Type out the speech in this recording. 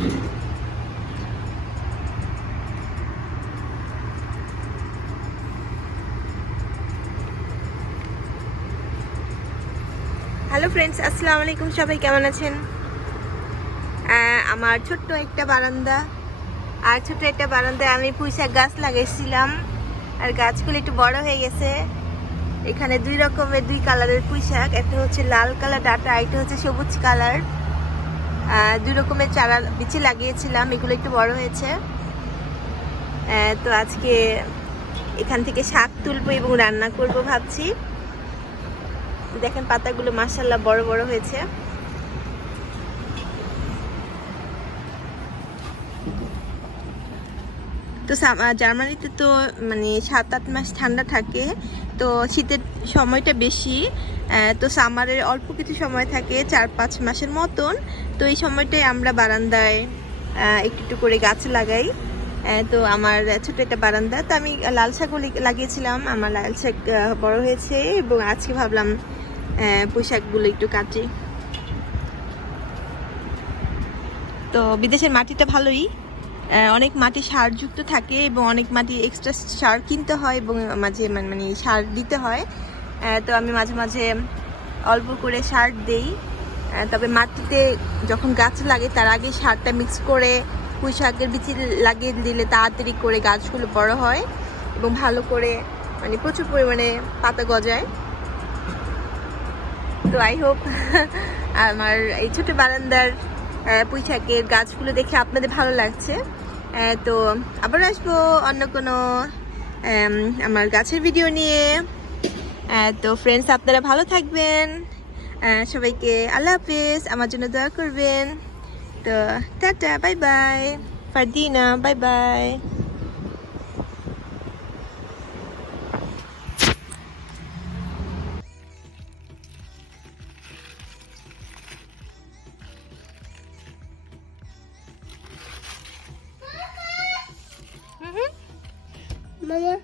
Hello friends, আসসালামু আলাইকুম। সবাই কেমন আছেন? আমার ছোট্ট একটা বারান্দায় আমি পুঁইশাক গাছ লাগাইছিলাম, আর গাছগুলো একটু বড় হয়ে গেছে। এখানে দুই কালারের পুঁইশাক, একটা হচ্ছে লাল কালার ডাটা, একটা হচ্ছে সবুজ কালার। দুই রকমের চারা বিচি লাগিয়েছিলাম, এগুলো একটু বড় হয়েছে। তো আজকে এখান থেকে শাক তুলবো এবং রান্না করব ভাবছি। দেখেন পাতাগুলো মাশাআল্লাহ বড় বড় হয়েছে। তো জার্মানিতে তো মানে 7-8 মাস ঠান্ডা থাকে, তো শীতের সময়টা বেশি। তো সামারের অল্প কিছু সময় থাকে 4-5 মাসের মতন। তো এই সময়টায় আমরা বারান্দায় একটু একটু করে গাছ লাগাই। তো আমার ছোট একটা বারান্দা, তো আমি লাল শাকও লাগিয়েছিলাম। আমার লাল শাক বড় হয়েছে এবং আজকে ভাবলাম পুঁই শাকগুলো একটু কাটি। তো বিদেশের মাটিটা ভালোই, অনেক মাটি সারযুক্ত থাকে এবং অনেক মাটি এক্সট্রা সার কিনতে হয় এবং মাঝে মানে সার দিতে হয়। তো আমি মাঝে মাঝে অল্প করে সার দেই। তবে মাটিতে যখন গাছ লাগে তার আগে সারটা মিক্স করে পুঁই শাকের বিচি লাগিয়ে দিলে তাড়াতাড়ি করে গাছগুলো বড় হয় এবং ভালো করে মানে প্রচুর পরিমাণে পাতা গজায়। তো আই হোপ আমার এই ছোটো বারান্দার পুঁই শাকের গাছগুলো দেখে আপনাদের ভালো লাগছে। তো আবার আসবো অন্য কোনো আমার গাছের ভিডিও নিয়ে। তো ফ্রেন্ডস, আপনারা ভালো থাকবেন। সবাইকে আল্লাহ হাফেজ, আমার জন্য দোয়া করবেন। তো tata, bye bye. Fardina, bye bye. Mama.